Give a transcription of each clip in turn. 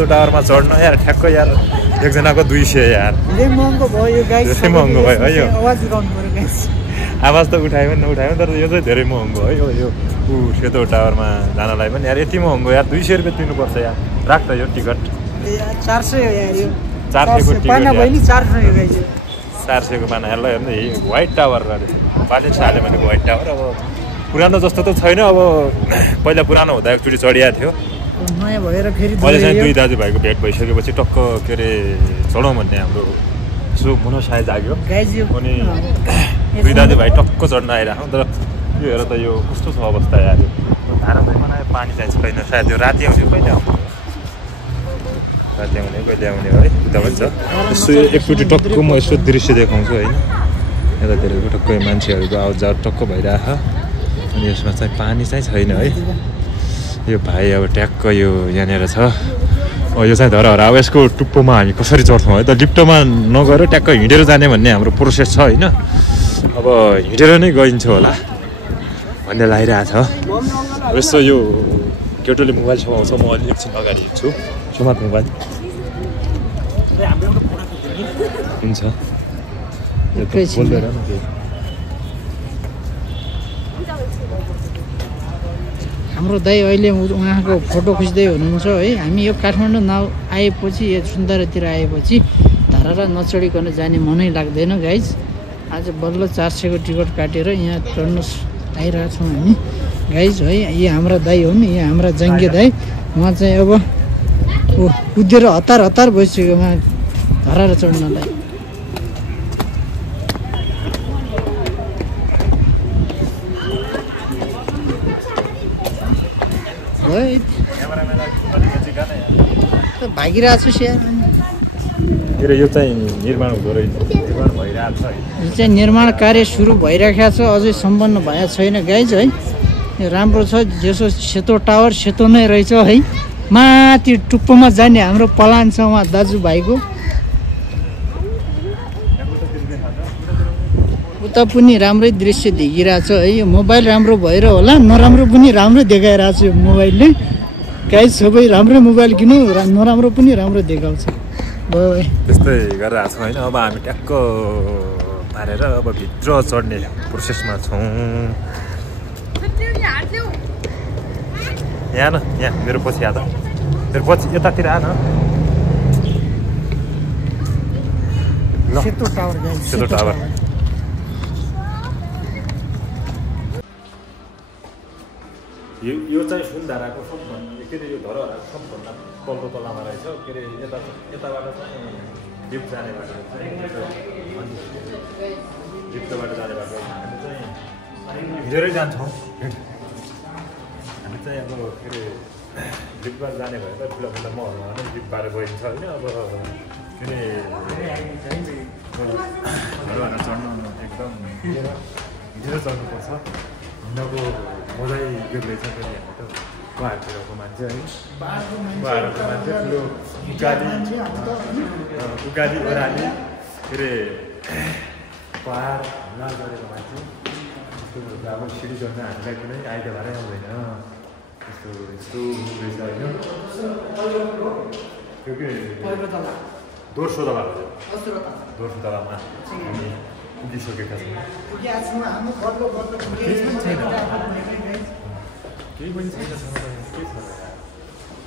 सेतो टावरमा चढ्न यार ठ्याक्क यार एकजनाको 200 यार धेरै महँगो भयो यो गाइस धेरै महँगो भयो है यो आवाज उठाउनु पर्यो गाइस आवाज त उठायो पनि नउठायो तर यो चाहिँ धेरै महँगो है यो सेतो टावरमा जानलाई पनि यार यति महँगो यार 200 रुपैयाँ तिर्नुपर्छ यार राख त यो टिकट 400 हो यार यो 400 को टिकट पाना भयो नि 400 हो गाइस 400 को पाना हेर्ला हेर्नु व्हाइट टावर बाले छाले भने व्हाइट टावर अब पुरानो जस्तो त छैन अब पहिला पुरानो हुँदा एकचोटि चढिया थियो नयाँ भएर फेरि अहिले चाहिँ दुई दाजुभाइको भेट भइसकेपछि टक्क के अरे चढौँ भन्ने हाम्रो सो मनसाय जाग्यो अनि दुई दाजुभाइ टक्क चढ्न आइरहेको तर यो हेर त यो कस्तो छ अवस्था यार धारा बनायो पानी चाहिँ छैन सायद यो राति आउने कहिले आउने राति आउने कहिले आउने है उता पनि छ यसो एकचोटि टक्क म यसो दृश्य देखाउँछु होइन यतातिर टक्कै मान्छेहरूको आउटजाउ टक्क भइरहेको अनि यसमा चाहिँ पानी चाहिँ छैन है यो भाइ अब ट्याक्क यो यहाँनिर छ यो चाहिँ धरहरा अब यसको टुप्पोमा हामी कसरी चढ्छौँ है त लिफ्टमा नगएर ट्याक्क हिँडेर जाने भन्ने हाम्रो प्रोसेस छ होइन अब हिँडेर नै गइन्छ होला भन्ने लागिरहेको छ यसो यो केटोले मोबाइल समाउँछ म अलि एकछिन अगाडि छु समात मोबाइल हुन्छ हाम्रो दाइ अहिले उहाँको फोटो खिच्दै हुनुहुन्छ है हामी यो काठमाडौँ नाउ आएपछि यो सुन्दरतिर आएपछि धारा नचढिकन जाने मनै लाग्दैन गाइज आज बल्ल 400 को टिकट काटेर यहाँ चढ्न आइरहेको छौँ हामी गाइज है यो हाम्रा दाइ हुन् यहाँ हाम्रा जङ्गे दाइ उहाँ चाहिँ अब कुदेर हतार भइसक्यो उहाँ धराएर चढ्नलाई भागिरहेको छु स्याहार यो चाहिँ निर्माण हुँदो रहेछ निर्माण भइरहेको छ यो चाहिँ निर्माण कार्य सुरु भइरहेको छ अझै सम्पन्न भएको छैन गाइज है यो राम्रो छ जसो सेतो टावर सेतो नै रहेछ है माथि टुप्पोमा जाने हाम्रो प्लान छ उहाँ दाजुभाइको उता पनि राम्रै दृश्य देखिरहेको छ है यो मोबाइल राम्रो भएर होला नराम्रो पनि राम्रो देखाइरहेको छ यो मोबाइलले गाइज सबै राम्रो मोबाइल किन्नु नराम्रो पनि राम्रो देखाउँछ त्यस्तै गरेर आएको छौँ होइन अब हामी ट्याक्क पारेर अब भित्र चढ्ने प्रोसेसमा छौँ यहाँ न यहाँ मेरो पछि आएर मेरो पछि यतातिर आएन सेतो टावर सेतो टावर यो चाहिँ सुनधाराको सबभन्दा के अरे यो धरहराको सबभन्दा तल्लो तलामा रहेछ के अरे यताबाट चाहिँ लिफ्ट जाने बाटो लिफ्टबाट जाने बाटो हामी चाहिँ हिँडेरै जान्छौँ हामी चाहिँ अब के अरे लिफ्टबाट जाने भए त ठुला महलमा नै लिफ्टबाट गइन्छ होइन अब के अरे धरहरा चढ्न एकदम हिँडेर चढ्नुपर्छ हिँड्नको मजै बेग्लै छ फेरि हामी त पहाडतिरको मान्छे है पहाडको मान्छे ठुलो उकाली ओह्राली के अरे पहाड हिमाल गरेको मान्छे यस्तो अब सिडी चढ्न हामीलाई कुनै आइतबारै आउँदैन यस्तो रहेछ होइन त्यो के दोस्रो तलामा हामी पुगिसकेका छौँ केही पनि छैन के छ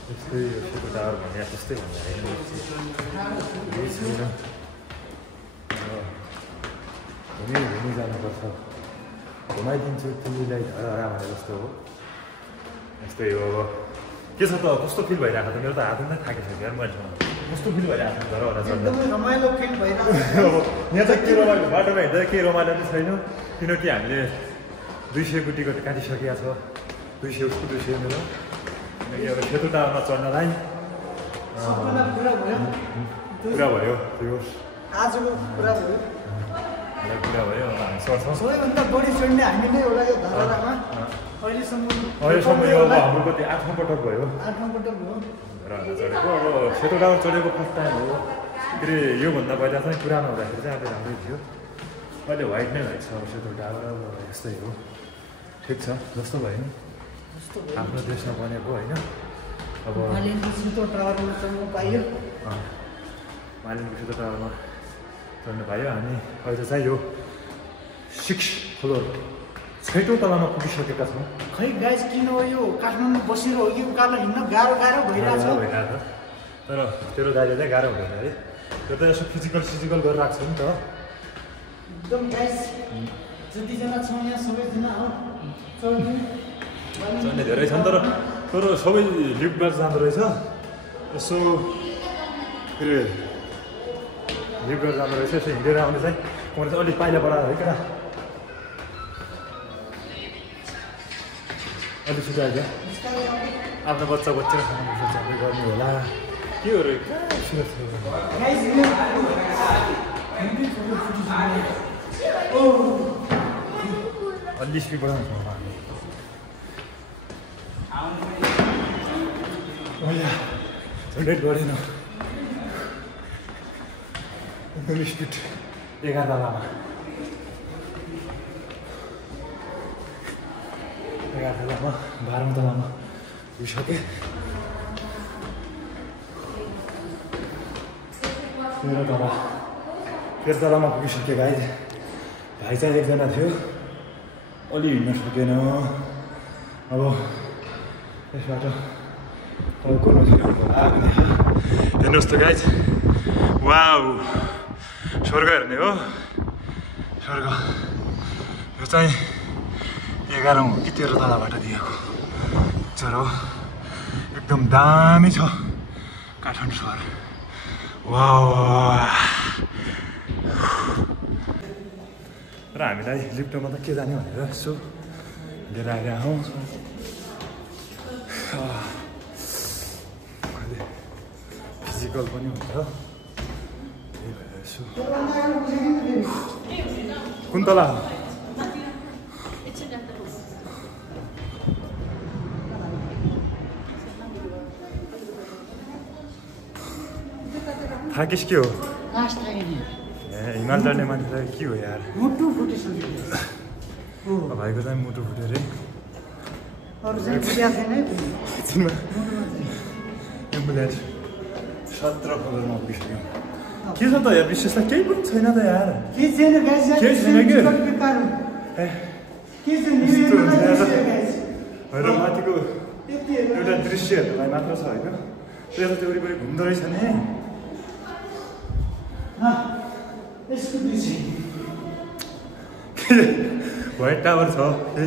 त्यस्तै सेतो टावर भने त्यस्तै भन्ने होइन केही छैन घुमि जानुपर्छ घुमाइदिन्छु तिमीलाई धरहरा भने जस्तो हो यस्तै हो अब के छ त कस्तो फिल भइरहेको छ मेरो त हात नै थाकिसक्यो यार मैले कस्तो फिल भइरहेको छ धरहरा चढ्दा रमाइलो फिल भइरहेको यहाँ चाहिँ के रमाइलो बाटोमा हिँड्दा केही रमाइलो पनि छैन किनकि हामीले 200 को टिकट काटिसकेका छ 200 उसको 200 मेरो किनकि अब सेतो टावरमा चढ्नलाई पुरा भयो त्यो आजको कुरा भयो हामी सर्छौँ सबैभन्दा बढी चढ्ने हामी नै होला यो धरहरामा अहिलेसम्म यो अब हाम्रो कति 8औँ पटक भयो धरहरा चढेको अब सेतो टावर चढेको फर्स्ट टाइम हो के अरे योभन्दा पहिला चाहिँ पुरानो हुँदाखेरि चाहिँ अब राम्रै थियो अहिले व्हाइट नै भएको छ अब सेतो टावर अब यस्तै हो ठिक छ जस्तो भयो नि आफ्नो देशमा बनेको होइन अब मालिनको सेतो टावरमा चढ्नु पाइयो मालिनको सेतो टावरमा चढ्नु पायो हामी अहिले चाहिँ यो 6 फ्लोर 6औं तलामा पुगिसकेका छौँ खै गाइस किन हो यो काठमाडौँ बसेर हो कि उकालो हिँड्न गाह्रो भइरहेछ तर तेरो दाइले चाहिँ गाह्रो हुँदैन है त्यो त यसो फिजिकल गरेर राख्छ नि त एकदम गाइस जतिजना छौँ यहाँ सबैजना हो चढ्ने धेरै छन् तर सबै लिफ्टमा जाँदो रहेछ यसो फेरि लिफ्टमा जाँदो रहेछ यसो हिँडेर आउने चाहिँ मैले चाहिँ अलिक पाइला बढाएर है केटा अलिक छिटो आइज आफ्नो बच्चा र खाना गर्ने होला के हो रे अलि स्पिड बढाउनु लेट गरेन एकदम स्पिड 11 तलामा 11 तलामा 12औं तलामा पुगिसकेँ 13 तलामा पुगिसकेँ भाइ चाहिँ एकजना थियो अलि हिँड्न सकेन अब त्यसबाट हेर्नुहोस् त गाइज वाउ स्वर्ग हेर्ने हो स्वर्ग यो चाहिँ 11औं हो कि 13 तलाबाट दिएको पिक्चर हो एकदम दामी छ काठमाडौँ सहर वाउ र हामीलाई लिफ्टमा त के जाने भनेर यसो लिएर आइरहेको हौँ फिजिकल पनि हुन्छ त्यही भएर यसो कुन तला थाकिस के हो हिमाल चढ्ने मान्छेलाई के हो यार मुटु फुटिसक्यो भाइको चाहिँ मुटु फुट्यो अरे अरू चाहिँ फुटेको छैन एम्बुलेन्स 17 फ्लोरमा पुगिसक्यो के छ त यार विशेष त केही पनि छैन त यार के छैन गाइस केही छैन के र माथिको एउटा दृश्यहरूलाई मात्र छ होइन त्यो त वरिपरि घुम्दो रहेछ नि व्हाइट टावर छ केही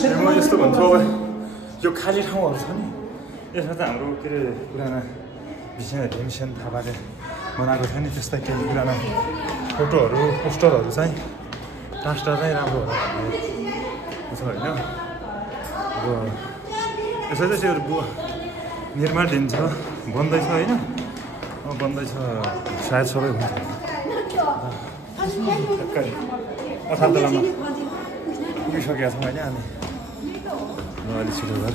छैन म यस्तो भन्छु अब यो खाली ठाउँहरू छ नि यसमा त हाम्रो के अरे पुराना भीमसेन थापाले बनाएको छ नि त्यस्ता केही पुराना फोटोहरू पोस्टरहरू चाहिँ टास्टा चाहिँ राम्रो होला भन्ने छ होइन अब यसो चाहिँ त्यो निर्माणधीन छ बन्दैछ होइन बन्दैछ सायद सबै हुन्छ अठार तलामा पुगिसकेका छौँ होइन अनि अलिक छिटो घर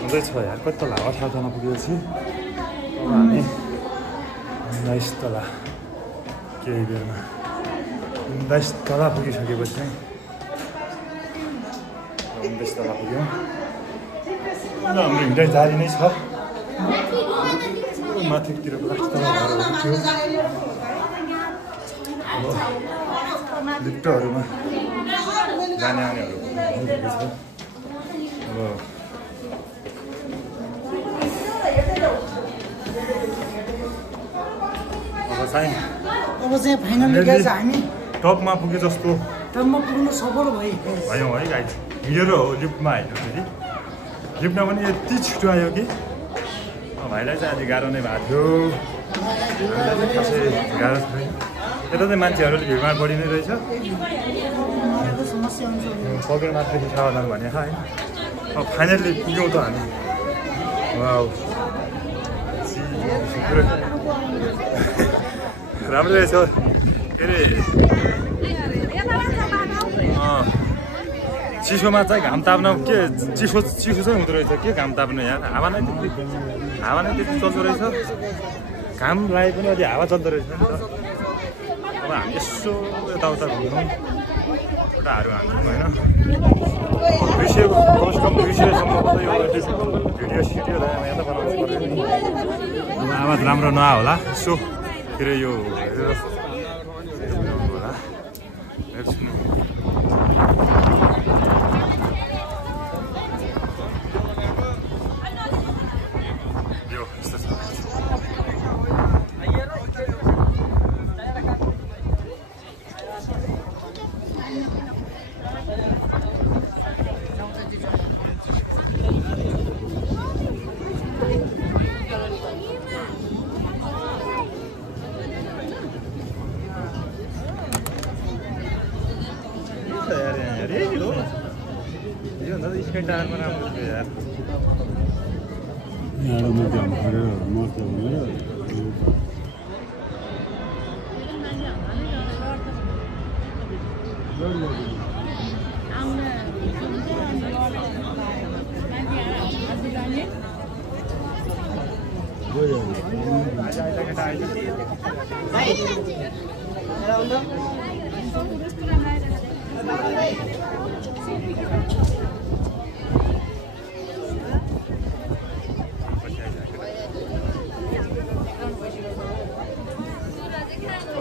हुँदैछ यार कति तला 18 तला पुगेपछि अब हामी 19 तला केही बेरमा 19 तला पुगिसकेपछि चाहिँ 19 तला पुग्यौँ हाम्रो हिँडाइ जारी नै छ माथितिर लास्ट तला थियो लिफ्टहरूमा जाने आउनेहरू छ अब चाहिँ फाइनली गाइस हामी टपमा पुगे जस्तो टपमा पुग्न सफल भयौँ है गाइस हिँडेर हो लिफ्टमा आइयो फेरि लिफ्टमा पनि यति छिटो आयो कि भाइलाई चाहिँ अलि गाह्रो नै भएको थियो हामीलाई चाहिँ खासै गाह्रो छैन यता चाहिँ मान्छेहरूले भिडभाड बढी नै रहेछ पकेट मात्रै सावधान भने होइन अब फाइनल्ली पुग्यौँ त हामी राम्रो रहेछ के अरे चिसोमा चाहिँ घाम ताप्न के चिसो चाहिँ हुँदो रहेछ के घाम ताप्नु यार हावा नै त्यति चल्दो रहेछ घाम लागे पनि अलि हावा चल्दो रहेछ नि त अब हामी यसो यताउता घुम्छौँ खुट्टाहरू हान्नु होइन 200 कमसेकम 200सम्मको त यो भिडियो सिडियो यहाँ त बनाउनु पर्यो नि अब आवाज राम्रो नआउला सो फेरि यो होला एकछिन यो यस्तो छ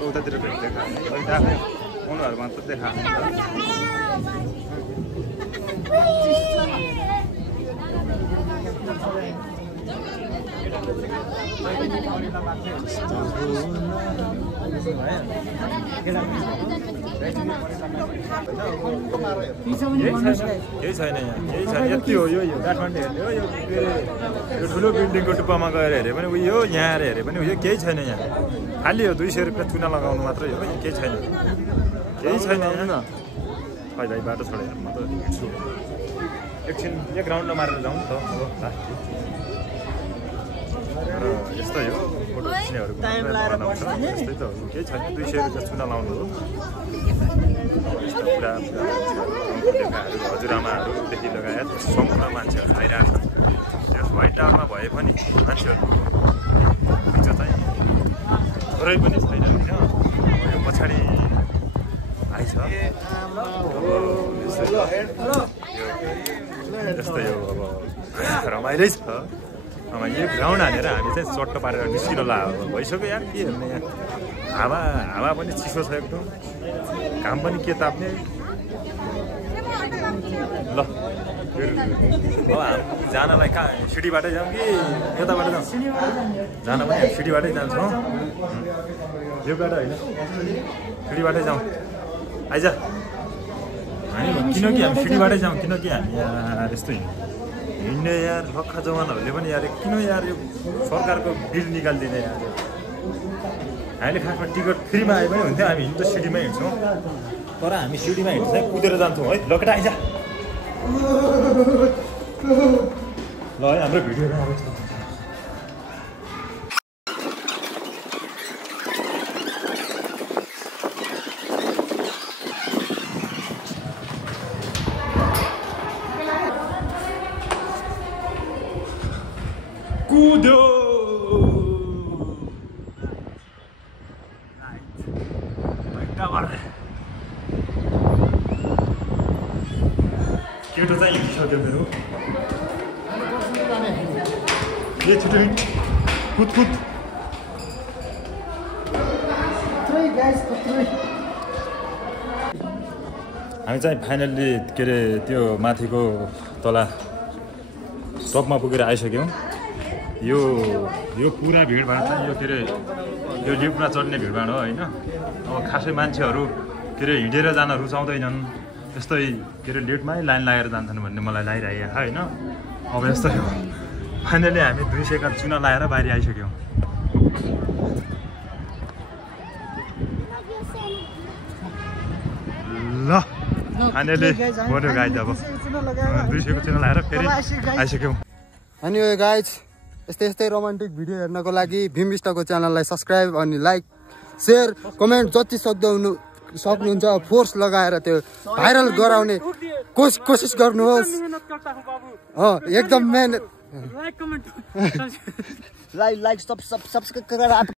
उतातिर देखा उनीहरू मात्र देखा केही छैन यहाँ केही छैन यति हो यो काठमाडौँ हेर्ने हो यो ठुलो बिल्डिङको टुप्पामा गएर हेऱ्यो भने उयो यहाँ आएर हेऱ्यो भने उयो केही छैन यहाँ खालि हो 200 रुपियाँ चुना लगाउनु मात्रै हो केही छैन यहाँ खै भाइ बाटो छोडेर म त हिँड्छु एकछिन एक राउन्ड मारेर जाउँ त हो र यस्तै हो फोटो खिच्नेहरूको यस्तै त हो केही छैन 200 रुपियाँ चुना लाउनु हो यस्तो पुरा हजुरआमाहरूदेखि लगायत सम्पूर्ण मान्छेहरू खाइरहेको छ त्यो व्हाइट टावरमा भए पनि मान्छेहरूको पैसा चाहिँ थोरै पनि छैन होइन यो पछाडि आइछ यस्तै हो अब रमाइलै छ अब यो ग्राउन्ड हानेर हामी चाहिँ चट्ट पारेर निस्किन ला भइसक्यो यार के हेर्ने यहाँ हावा पनि चिसो छ एकदम घाम पनि के ताप्ने ल अब हामी जानलाई कहाँ सिडीबाटै जाउँ कि यताबाट जाउँ जान पनि सिडीबाटै जान्छौँ यो बाटो होइन सिडीबाटै जाउँ आइज हामी किनकि हामी सिडीबाटै जाउँ किनकि हामी यार यस्तो हिँड्ने यार लक्खा जवानहरूले पनि यार किन यार यो सरकारको बिल निकालिदिने यार हामीले खासमा टिकट फ्रीमा आए पनि हुन्थ्यो हामी हिँड्छ सिडीमै हिँड्छौँ तर हामी सिडीमा हिँड्छ कुदेर जान्छौँ है लकेटा आइज ल है हाम्रो भिडियो राम्रो छ कुदो केटो चाहिँ हिँडिसक्यो मेरो ए छिटो कुद हामी चाहिँ फाइनल्ली के अरे त्यो माथिको तला टपमा पुगेर आइसक्यौँ यो पुरा भिडभाड चाहिँ यो के अरे यो लिफ्टमा चढ्ने भिडभाड हो होइन अब खासै मान्छेहरू के अरे हिँडेर जान रुचाउँदैनन् यस्तै के अरे लिफ्टमै लाइन लागेर जान्छन् भन्ने मलाई लागिरहेको छ होइन अब यस्तै हो फाइनली हामी 200 का चुना लाएर बाहिर आइसक्यौँ ल फाइनली मोटो गाइज अब 200 को चुना लाएर फेरि आइसक्यौँ अनि यो गाइज यस्तै रोमान्टिक भिडियो हेर्नको लागि भीम विष्टको च्यानललाई सब्स्क्राइब अनि लाइक शेयर कमेन्ट जति सक्नुहुन्छ फोर्स लगाएर त्यो भाइरल गराउने कोसिस गर्नुहोस् एकदम मेहनत लाइक सब्सक्राइब